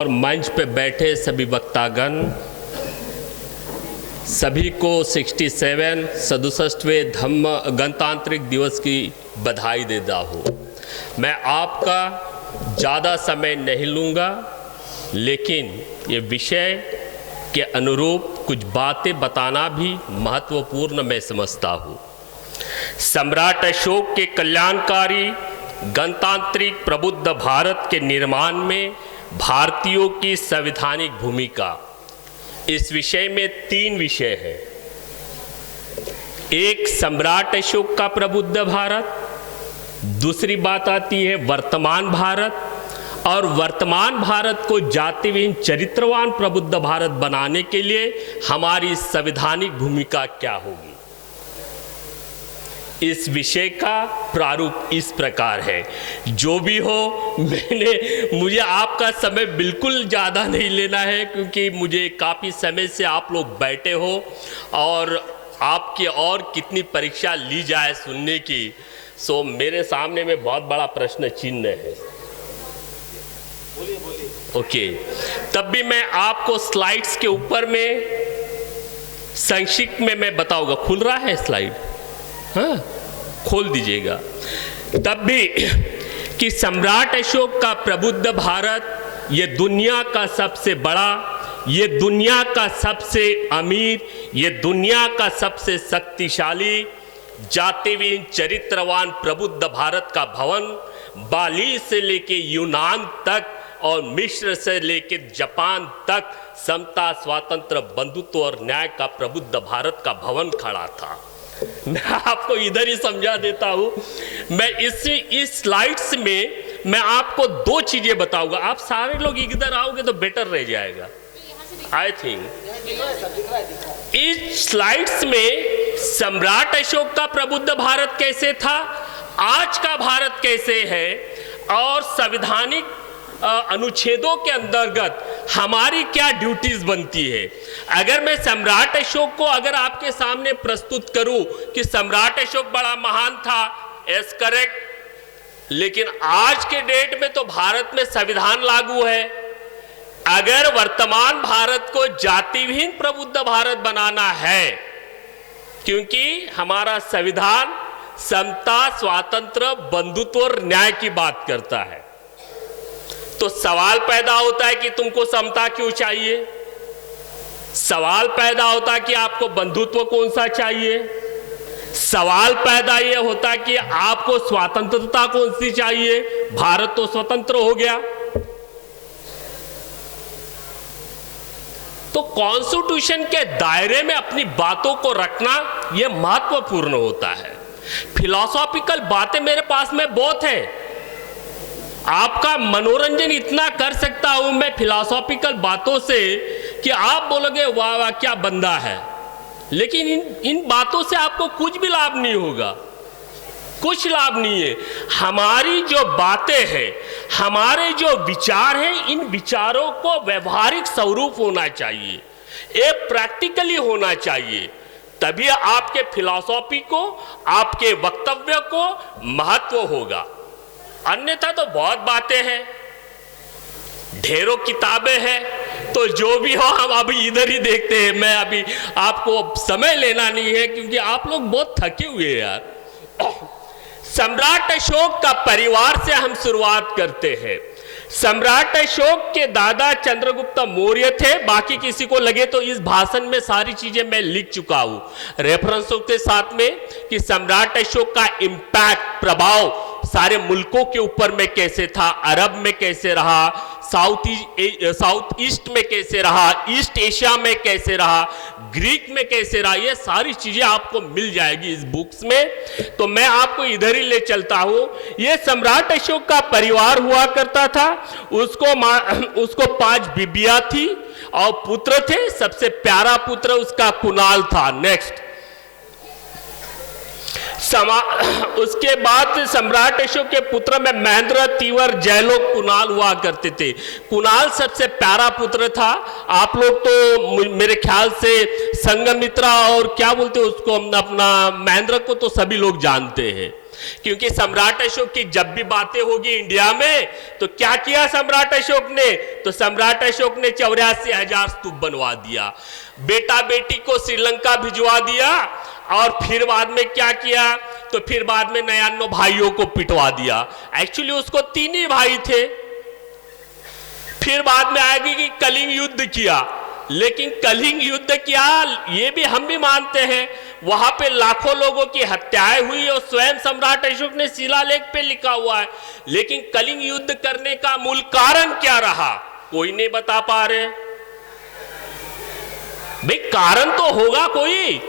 और मंच पे बैठे सभी वक्तागण, सभी को 67 67वें धम्म गणतांत्रिक दिवस की बधाई देता हूँ। मैं आपका ज़्यादा समय नहीं लूँगा, लेकिन ये विषय के अनुरूप कुछ बातें बताना भी महत्वपूर्ण मैं समझता हूँ। सम्राट अशोक के कल्याणकारी गणतांत्रिक प्रबुद्ध भारत के निर्माण में भारतीयों की संवैधानिक भूमिका, इस विषय में 3 विषय हैं। एक, सम्राट अशोक का प्रबुद्ध भारत, दूसरी बात आती है वर्तमान भारत, और वर्तमान भारत को जातिविहीन चरित्रवान प्रबुद्ध भारत बनाने के लिए हमारी संवैधानिक भूमिका क्या होगी। इस विषय का प्रारूप इस प्रकार है। जो भी हो, मुझे आपका समय बिल्कुल ज़्यादा नहीं लेना है, क्योंकि मुझे काफ़ी समय से आप लोग बैठे हो और आपकी और कितनी परीक्षा ली जाए सुनने की। सो मेरे सामने में बहुत बड़ा प्रश्न चिन्ह है। ओके, तब भी मैं आपको स्लाइड्स के ऊपर में संक्षिप्त में मैं बताऊंगा। खुल रहा है स्लाइड? हाँ, खोल दीजिएगा। तब भी कि सम्राट अशोक का प्रबुद्ध भारत ये दुनिया का सबसे बड़ा, ये दुनिया का सबसे अमीर, ये दुनिया का सबसे शक्तिशाली जातिविहीन चरित्रवान प्रबुद्ध भारत का भवन, बाली से लेके यूनान तक और मिस्र से लेके जापान तक समता, स्वातंत्र, बंधुत्व और न्याय का प्रबुद्ध भारत का भवन खड़ा था। मैं आपको इधर ही समझा देता हूं। मैं इस स्लाइड्स में मैं आपको 2 चीजें बताऊंगा। आप सारे लोग इधर आओगे तो बेटर रह जाएगा। आई थिंक इस स्लाइड्स में सम्राट अशोक का प्रबुद्ध भारत कैसे था, आज का भारत कैसे है, और संवैधानिक अनुच्छेदों के अंतर्गत हमारी क्या ड्यूटीज बनती है। अगर मैं सम्राट अशोक को अगर आपके सामने प्रस्तुत करूं कि सम्राट अशोक बड़ा महान था, एस करेक्ट, लेकिन आज के डेट में तो भारत में संविधान लागू है। अगर वर्तमान भारत को जातिविहीन प्रबुद्ध भारत बनाना है, क्योंकि हमारा संविधान समता, स्वातंत्र, बंधुत्व और न्याय की बात करता है, तो सवाल पैदा होता है कि तुमको समता क्यों चाहिए, सवाल पैदा होता है कि आपको बंधुत्व कौन सा चाहिए, सवाल पैदा यह होता है कि आपको स्वतंत्रता कौन सी चाहिए। भारत तो स्वतंत्र हो गया। तो कॉन्स्टिट्यूशन के दायरे में अपनी बातों को रखना यह महत्वपूर्ण होता है। फिलॉसॉफिकल बातें मेरे पास में बहुत है, आपका मनोरंजन इतना कर सकता हूं मैं फिलॉसॉफिकल बातों से कि आप बोलोगे वाह वाह क्या बंदा है, लेकिन इन बातों से आपको कुछ भी लाभ नहीं होगा, कुछ लाभ नहीं है। हमारी जो बातें हैं, हमारे जो विचार हैं, इन विचारों को व्यवहारिक स्वरूप होना चाहिए, ये प्रैक्टिकली होना चाहिए, तभी आपके फिलॉसॉफी को, आपके वक्तव्य को महत्व होगा। अन्यथा तो बहुत बातें हैं, ढेरों किताबें हैं, तो जो भी हो हम अभी इधर ही देखते हैं। मैं अभी आपको समय लेना नहीं है, क्योंकि आप लोग बहुत थके हुए हैं यार। सम्राट अशोक का परिवार से हम शुरुआत करते हैं। सम्राट अशोक के दादा चंद्रगुप्त मौर्य थे। बाकी किसी को लगे तो इस भाषण में सारी चीजें मैं लिख चुका हूं रेफरेंसों के साथ में, कि सम्राट अशोक का इंपैक्ट, प्रभाव सारे मुल्कों के ऊपर में कैसे था, अरब में कैसे रहा, साउथ ईस्ट में कैसे रहा, ईस्ट एशिया में कैसे रहा, ग्रीक में कैसे रहा, ये सारी चीजें आपको मिल जाएगी इस बुक्स में। तो मैं आपको इधर ही ले चलता हूं। ये सम्राट अशोक का परिवार हुआ करता था। उसको 5 बीबियां थी और पुत्र थे। सबसे प्यारा पुत्र उसका कुणाल था। नेक्स्ट, उसके बाद सम्राट अशोक के पुत्र में महेंद्र, तीवर, जयलोक, कुणाल हुआ करते थे। कुणाल सबसे प्यारा पुत्र था। आप लोग तो मेरे ख्याल से संघमित्रा और क्या बोलते हैं उसको, अपना महेंद्र को तो सभी लोग जानते हैं। क्योंकि सम्राट अशोक की जब भी बातें होगी इंडिया में तो क्या किया सम्राट अशोक ने, तो सम्राट अशोक ने 84,000 स्तूप बनवा दिया, बेटा बेटी को श्रीलंका भिजवा दिया, और फिर बाद में क्या किया, तो फिर बाद में 99 भाइयों को पिटवा दिया। एक्चुअली उसको 3 ही भाई थे। फिर बाद में आएगी कि कलिंग युद्ध किया, लेकिन कलिंग युद्ध क्या, ये भी हम भी मानते हैं, वहां पे लाखों लोगों की हत्याएं हुई और स्वयं सम्राट अशोक ने शिलालेख पे लिखा हुआ है। लेकिन कलिंग युद्ध करने का मूल कारण क्या रहा, कोई नहीं बता पा रहे। भाई कारण तो होगा कोई,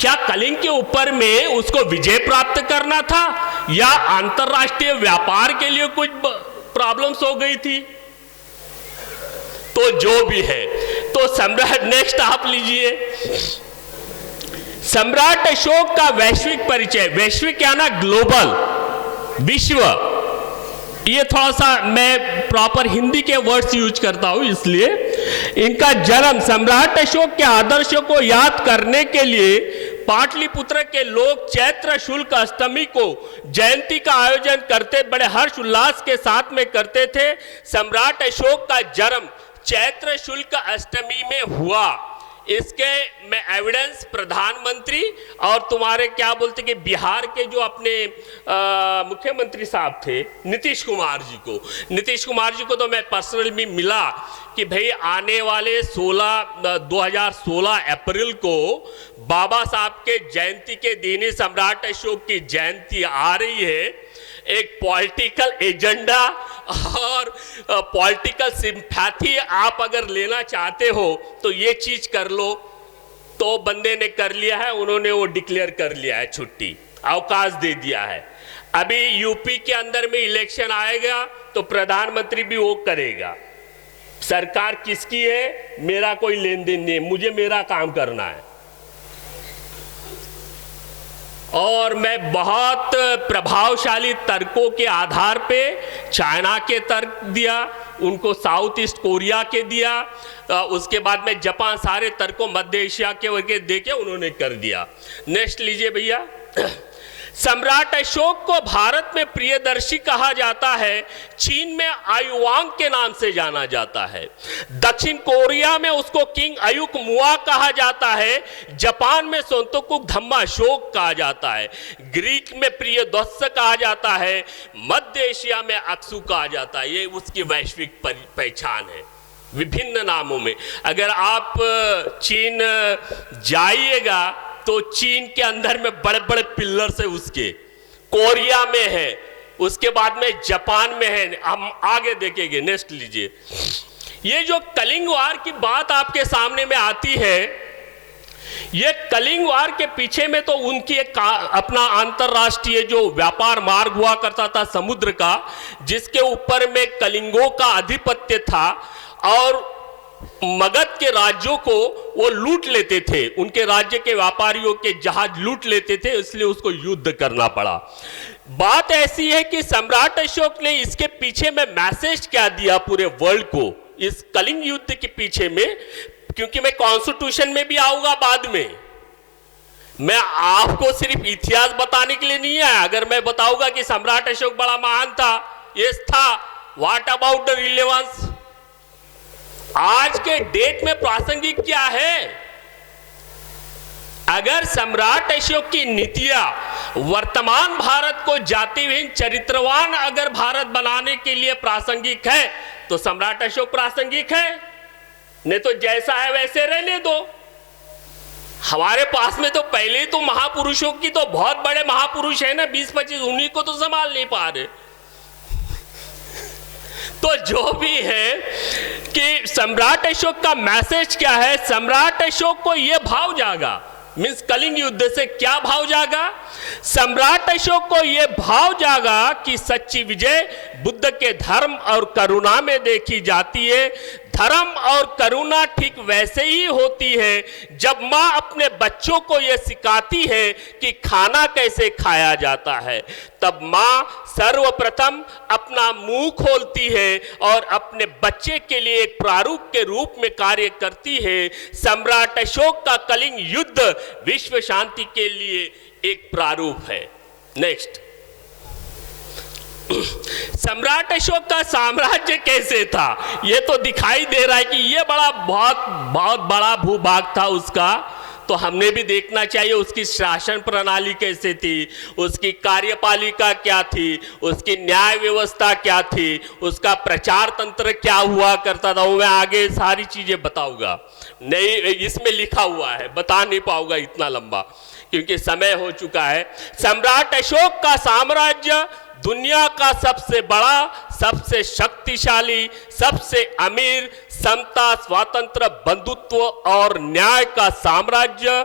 क्या कलिंग के ऊपर में उसको विजय प्राप्त करना था, या अंतरराष्ट्रीय व्यापार के लिए कुछ प्रॉब्लम्स हो गई थी, तो जो भी है। तो सम्राट, नेक्स्ट आप लीजिए, सम्राट अशोक का वैश्विक परिचय, वैश्विक क्या ना, ग्लोबल, विश्व, ये थोड़ा सा मैं प्रॉपर हिंदी के वर्ड्स यूज करता हूं, इसलिए इनका जन्म, सम्राट अशोक के आदर्शों को याद करने के लिए पाटलिपुत्र के लोग चैत्र शुक्ल अष्टमी को जयंती का आयोजन करते, बड़े हर्ष उल्लास के साथ में करते थे। सम्राट अशोक का जन्म चैत्र शुक्ल अष्टमी में हुआ। इसके में एविडेंस प्रधानमंत्री और तुम्हारे क्या बोलते कि बिहार के जो अपने मुख्यमंत्री साहब थे नीतीश कुमार जी को तो मैं पर्सनली भी मिला कि भाई आने वाले 2016 अप्रैल को बाबा साहब के जयंती के दिन ही सम्राट अशोक की जयंती आ रही है। एक पॉलिटिकल एजेंडा और पॉलिटिकल सिंपैथी आप अगर लेना चाहते हो तो ये चीज कर लो। तो बंदे ने कर लिया है, उन्होंने वो डिक्लेयर कर लिया है, छुट्टी अवकाश दे दिया है। अभी यूपी के अंदर में इलेक्शन आएगा तो प्रधानमंत्री भी वो करेगा। सरकार किसकी है, मेरा कोई लेन देन नहीं, मुझे मेरा काम करना है। और मैं बहुत प्रभावशाली तर्कों के आधार पे चाइना के तर्क दिया, उनको साउथ ईस्ट कोरिया के दिया, उसके बाद में जापान, सारे तर्कों मध्य एशिया के दे के उन्होंने कर दिया। नेक्स्ट लीजिए भैया। सम्राट अशोक को भारत में प्रियदर्शी कहा जाता है, चीन में आयुवांग के नाम से जाना जाता है, दक्षिण कोरिया में उसको किंग अयुक मुआ कहा जाता है, जापान में सोंतोकुक धम्मा अशोक कहा जाता है, ग्रीक में प्रियदस्य कहा जाता है, मध्य एशिया में अक्सु कहा जाता है। ये उसकी वैश्विक पहचान है विभिन्न नामों में। अगर आप चीन जाइएगा तो चीन के अंदर में बड़े बड़े पिलर्स है उसके, कोरिया में है, उसके बाद में जापान में है। हम आगे देखेंगे, नेक्स्ट लीजिए। ये जो कलिंग वार की बात आपके सामने में आती है, ये कलिंग वार के पीछे में तो उनकी एक अपना अंतरराष्ट्रीय जो व्यापार मार्ग हुआ करता था समुद्र का, जिसके ऊपर में कलिंगों का आधिपत्य था और मगध के राज्यों को वो लूट लेते थे, उनके राज्य के व्यापारियों के जहाज लूट लेते थे, इसलिए उसको युद्ध करना पड़ा। बात ऐसी है कि सम्राट अशोक ने इसके पीछे में मैसेज क्या दिया पूरे वर्ल्ड को, इस कलिंग युद्ध के पीछे में, क्योंकि मैं कॉन्स्टिट्यूशन में भी आऊंगा बाद में। मैं आपको सिर्फ इतिहास बताने के लिए नहीं आया। अगर मैं बताऊंगा कि सम्राट अशोक बड़ा महान था, ये था, व्हाट अबाउट द रिलेवेंस, आज के डेट में प्रासंगिक क्या है? अगर सम्राट अशोक की नीतियां वर्तमान भारत को जातिहीन चरित्रवान अगर भारत बनाने के लिए प्रासंगिक है तो सम्राट अशोक प्रासंगिक है, नहीं तो जैसा है वैसे रहने दो। हमारे पास में तो पहले ही तो महापुरुषों की तो बहुत बड़े महापुरुष है ना, 20-25, उन्हीं को तो संभाल नहीं पा रहे। तो जो भी है कि सम्राट अशोक का मैसेज क्या है, सम्राट अशोक को यह भाव जागा, मींस कलिंग युद्ध से क्या भाव जागा, सम्राट अशोक को यह भाव जागा कि सच्ची विजय बुद्ध के धर्म और करुणा में देखी जाती है। धर्म और करुणा ठीक वैसे ही होती है जब माँ अपने बच्चों को यह सिखाती है कि खाना कैसे खाया जाता है, तब माँ सर्वप्रथम अपना मुंह खोलती है और अपने बच्चे के लिए एक प्रारूप के रूप में कार्य करती है। सम्राट अशोक का कलिंग युद्ध विश्व शांति के लिए एक प्रारूप है। नेक्स्ट, सम्राट अशोक का साम्राज्य कैसे था? ये तो दिखाई दे रहा है कि ये बहुत बड़ा भूभाग था उसका, तो हमने भी देखना चाहिए उसकी शासन प्रणाली कैसे थी, उसकी कार्यपालिका क्या थी, उसकी न्याय व्यवस्था क्या थी, उसका प्रचार तंत्र क्या हुआ करता था। मैं आगे सारी चीजें बताऊंगा, नहीं इसमें लिखा हुआ है, बता नहीं पाऊंगा इतना लंबा क्योंकि समय हो चुका है। सम्राट अशोक का साम्राज्य दुनिया का सबसे बड़ा, सबसे शक्तिशाली, सबसे अमीर, समता, स्वातंत्र, बंधुत्व और न्याय का साम्राज्य,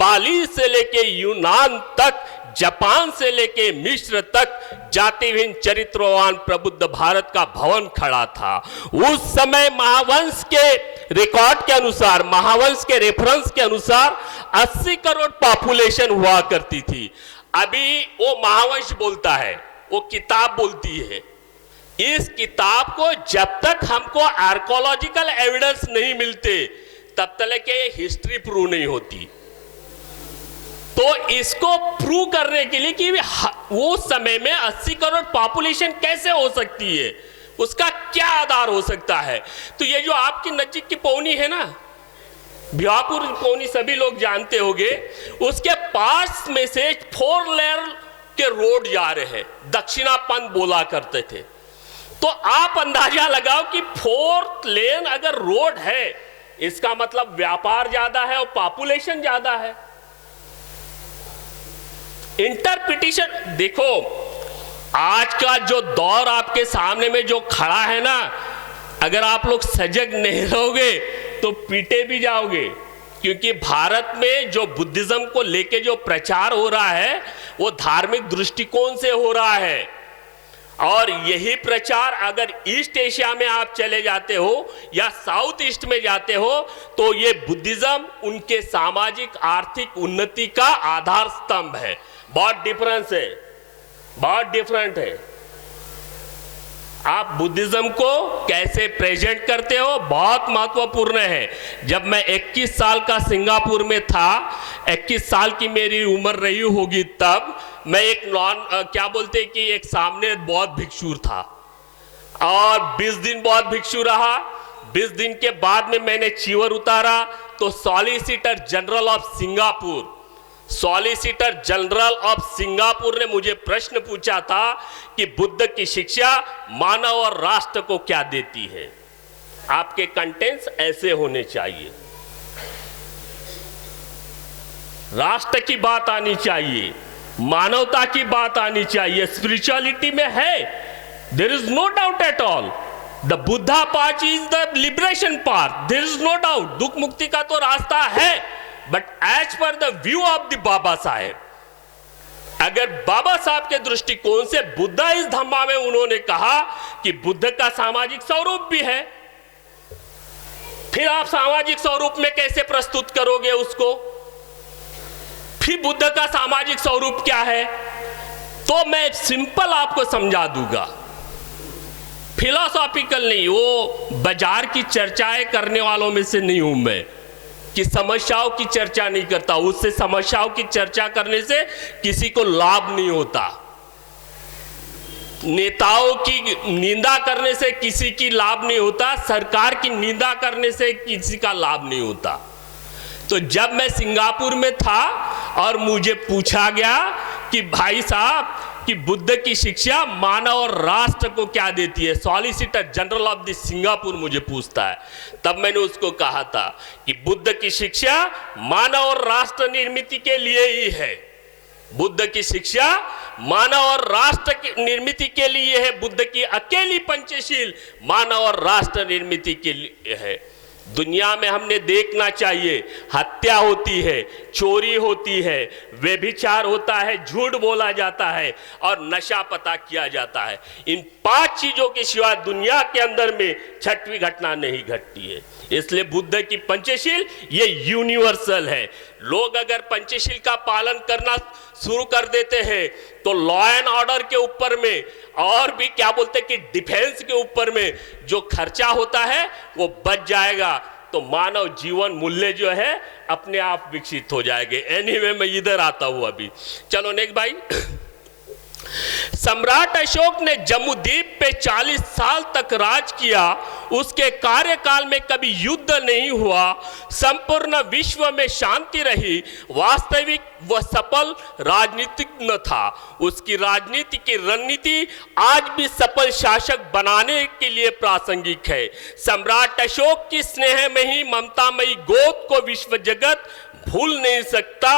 बाली से लेके यूनान तक, जापान से लेके मिस्र तक जातिहीन चरित्रवान प्रबुद्ध भारत का भवन खड़ा था। उस समय महावंश के रिकॉर्ड के अनुसार, महावंश के रेफरेंस के अनुसार 80 करोड़ पॉपुलेशन हुआ करती थी। अभी वो महावंश बोलता है, वो किताब बोलती है। इस किताब को जब तक हमको आर्कोलॉजिकल एविडेंस नहीं मिलते तब तक के हिस्ट्री प्रूव नहीं होती। तो इसको प्रूव करने के लिए कि वो समय में 80 करोड़ पॉपुलेशन कैसे हो सकती है, उसका क्या आधार हो सकता है। तो ये जो आपकी नजीक की पौनी है ना, भिवापुर पौनी सभी लोग जानते होंगे, उसके पास में से 4 लेयर के रोड जा रहे हैं, दक्षिणापंथ बोला करते थे। तो आप अंदाजा लगाओ कि 4 लेन अगर रोड है, इसका मतलब व्यापार ज्यादा है और पॉपुलेशन ज्यादा है। इंटरप्रिटेशन देखो, आज का जो दौर आपके सामने में जो खड़ा है ना, अगर आप लोग सजग नहीं रहोगे तो पीटे भी जाओगे, क्योंकि भारत में जो बुद्धिज्म को लेके जो प्रचार हो रहा है वो धार्मिक दृष्टिकोण से हो रहा है। और यही प्रचार अगर ईस्ट एशिया में आप चले जाते हो या साउथ ईस्ट में जाते हो तो ये बुद्धिज्म उनके सामाजिक आर्थिक उन्नति का आधार स्तंभ है। बहुत डिफरेंस है, बहुत डिफरेंट है। आप बुद्धिज्म को कैसे प्रेजेंट करते हो बहुत महत्वपूर्ण है। जब मैं 21 साल का सिंगापुर में था, 21 साल की मेरी उम्र रही होगी, तब मैं एक क्या बोलते कि एक सामने बौद्ध भिक्षु था और 20 दिन बौद्ध भिक्षु रहा। 20 दिन के बाद में मैंने चीवर उतारा तो solicitor general of Singapore, solicitor general of Singapore ने मुझे प्रश्न पूछा था कि बुद्ध की शिक्षा मानव और राष्ट्र को क्या देती है। आपके कंटेंट्स ऐसे होने चाहिए, राष्ट्र की बात आनी चाहिए, मानवता की बात आनी चाहिए, स्पिरिचुअलिटी में है, there is no doubt at all. The Buddha path is the liberation path, there is no doubt. दुख मुक्ति का तो रास्ता है, but as per the view of the Baba Saheb, अगर बाबा साहब के दृष्टिकोण से बुद्धा इस धम्मा में उन्होंने कहा कि बुद्ध का सामाजिक स्वरूप भी है, फिर आप सामाजिक स्वरूप में कैसे प्रस्तुत करोगे उसको? फिर बुद्ध का सामाजिक स्वरूप क्या है? तो मैं सिंपल आपको समझा दूंगा, फिलोसॉफिकल नहीं, वो बाजार की चर्चाएं करने वालों में से नहीं हूं मैं कि समस्याओं की चर्चा नहीं करता। उससे समस्याओं की चर्चा करने से किसी को लाभ नहीं होता, नेताओं की निंदा करने से किसी की लाभ नहीं होता, सरकार की निंदा करने से किसी का लाभ नहीं होता। तो जब मैं सिंगापुर में था और मुझे पूछा गया कि भाई साहब कि बुद्ध की शिक्षा मानव और राष्ट्र को क्या देती है, solicitor general of the Singapore मुझे पूछता है, तब मैंने उसको कहा था कि बुद्ध की शिक्षा मानव और राष्ट्र निर्मित के लिए ही है। बुद्ध की शिक्षा मानव और राष्ट्र की निर्मित के लिए है। बुद्ध की अकेली पंचशील मानव और राष्ट्र निर्मित के लिए है। दुनिया में हमने देखना चाहिए, हत्या होती है, चोरी होती है, व्यभिचार होता है, झूठ बोला जाता है और नशा पता किया जाता है। इन 5 चीजों के सिवा दुनिया के अंदर में 6वीं घटना नहीं घटती है। इसलिए बुद्ध की पंचशील ये यूनिवर्सल है। लोग अगर पंचशील का पालन करना शुरू कर देते हैं तो लॉ एंड ऑर्डर के ऊपर में और भी क्या बोलते हैं कि डिफेंस के ऊपर में जो खर्चा होता है वो बच जाएगा, तो मानव जीवन मूल्य जो है अपने आप विकसित हो जाएंगे। एनीवे मैं इधर आता हूं अभी। चलो नेक्स्ट भाई। सम्राट अशोक ने जम्मूद्वीप पे 40 साल तक राज किया। उसके कार्यकाल में कभी युद्ध नहीं हुआ, संपूर्ण विश्व में शांति रही। वास्तविक वह सफल राजनीतिज्ञ था। उसकी राजनीति की रणनीति आज भी सफल शासक बनाने के लिए प्रासंगिक है। सम्राट अशोक की स्नेह में ही ममतामयी गोद को विश्व जगत भूल नहीं सकता,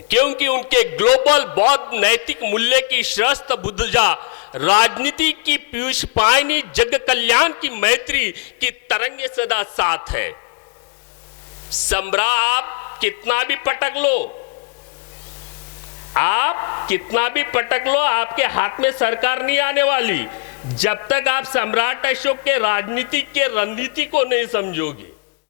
क्योंकि उनके ग्लोबल बौद्ध नैतिक मूल्य की श्रेष्ठ बुद्धजा राजनीति की पीयूष पायनी जग कल्याण की मैत्री की तरंगे सदा साथ है। सम्राट आप कितना भी पटक लो, आप कितना भी पटक लो, आपके हाथ में सरकार नहीं आने वाली जब तक आप सम्राट अशोक के राजनीति के रणनीति को नहीं समझोगे।